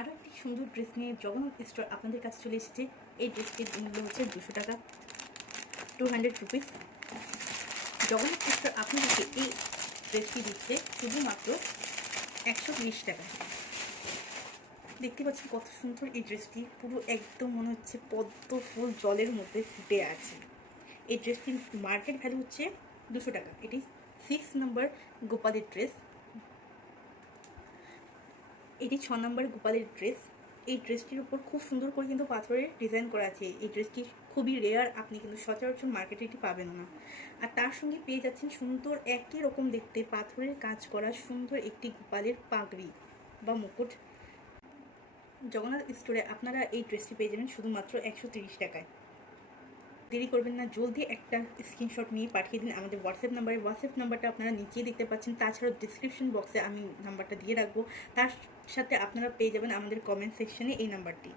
আরও একটি সুন্দর ড্রেস নিয়ে জগন্নাথ স্টোর আপনাদের কাছে চলে এসেছে। এই ড্রেসটির মূল্য হচ্ছে 200 টাকা, 200 রুপিস। জগন্নাথ স্টোর আপনাদেরকে এই ড্রেসটি দিচ্ছে শুধুমাত্র 120 টাকা। দেখতে পাচ্ছেন কত সুন্দর এই ড্রেসটি, পুরো একদম মনে হচ্ছে পদ্ম ফুল জলের মধ্যে ফুটে আছে। এই ড্রেসটির মার্কেট ভ্যালু হচ্ছে 200 টাকা। এটি 6 নম্বর গোপালের ড্রেস, এটি 6 নম্বর গোপালের ড্রেস। এই ড্রেসটির উপর খুব সুন্দর করে কিন্তু পাথরের ডিজাইন করা আছে। এই ড্রেসটি খুবই রেয়ার, আপনি কিন্তু সচরাচর মার্কেটে এটি পাবেন না। আর তার সঙ্গে পেয়ে যাচ্ছেন সুন্দর একই রকম দেখতে পাথরের কাজ করা সুন্দর একটি গোপালের পাগড়ি বা মুকুট। জগন্নাথ স্টোরে আপনারা এই ড্রেসটি পেয়ে যাবেন শুধুমাত্র 130 টাকায়। দেরি করবেন না, জলদি একটা স্ক্রিনশট নিয়ে পাঠিয়ে দিন আমাদের হোয়াটসঅ্যাপ নাম্বারে। হোয়াটসঅ্যাপ নাম্বারটা আপনারা নিচেই দেখতে পাচ্ছেন, তাছাড়াও ডিসক্রিপশন বক্সে আমি নাম্বারটা দিয়ে রাখবো। তার সাথে আপনারা পেয়ে যাবেন আমাদের কমেন্ট সেকশনে এই নাম্বারটি।